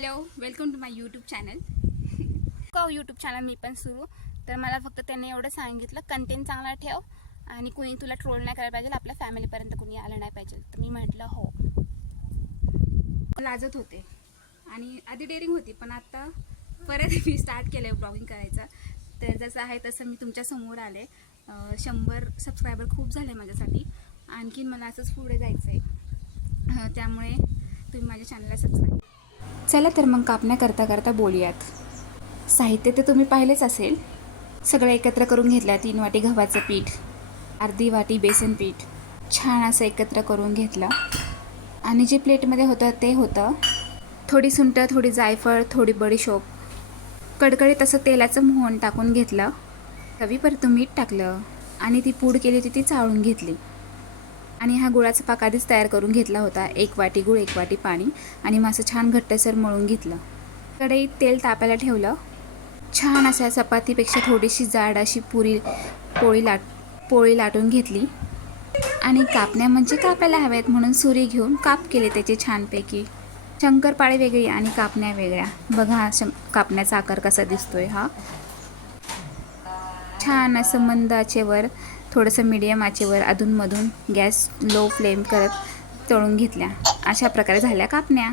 Hello, welcome to my YouTube channel. YouTube channel मी पण सुरू. तर मला फक्त त्यांनी एवढं सांगितलं, कंटेंट चांगला ठेव आणि कुणी तुला ट्रोल नाही करायला पाहिजे, आपल्या फॅमिलीपर्यंत कुणी आलं नाही पाहिजे. तर मी म्हटलं हो. लाजत होते आणि आधी डेअरिंग होती, पण आता परत मी स्टार्ट केलं आहे ब्लॉगिंग करायचं. तर जसं आहे तसं मी तुमच्यासमोर आले. 100 सबस्क्रायबर खूप झाले माझ्यासाठी. आणखीन मला असंच पुढे जायचं आहे, त्यामुळे तुम्ही माझ्या चॅनलला सबस्क्राईब. चला तर मग कापण्या करता करता बोलूयात. साहित्य तर तुम्ही पाहिलेच असेल. सगळं एकत्र करून घेतलं. 3 वाटी गव्हाचं पीठ, अर्धी वाटी बेसन पीठ, छान असं एकत्र करून घेतलं. आणि जे प्लेटमध्ये होतं ते होतं थोडी सुंठ, थोडी जायफळ, थोडी बडीशोप, कडकडीत असं तेलाचं मोहन टाकून घेतलं. चवीपुरतं मीठ टाकलं आणि ती पूड केली होती ती चाळून घेतली. आणि हा गुळाचा पाक आधीच तयार करून घेतला होता. 1 वाटी गुळ, 1 वाटी पाणी आणि मग असं छान घट्टसर मळून घेतलं. कढईत तेल तापायला ठेवलं. छान अशा चपातीपेक्षा थोडीशी जाड अशी पोळी लाटून घेतली. आणि कापण्या म्हणजे कापायला हव्यात म्हणून सुरी घेऊन काप केले त्याचे छानपैकी. शंकरपाळे वेगळी आणि कापण्या वेगळ्या. बघा हा कापण्याचा आकार कसा दिसतोय. हा छान असं मंद आचेवर, थोडंसं मीडियम आचेवर अधूनमधून गॅस लो फ्लेम करत तळून घेतल्या. अशा प्रकारे झाल्या कापण्या.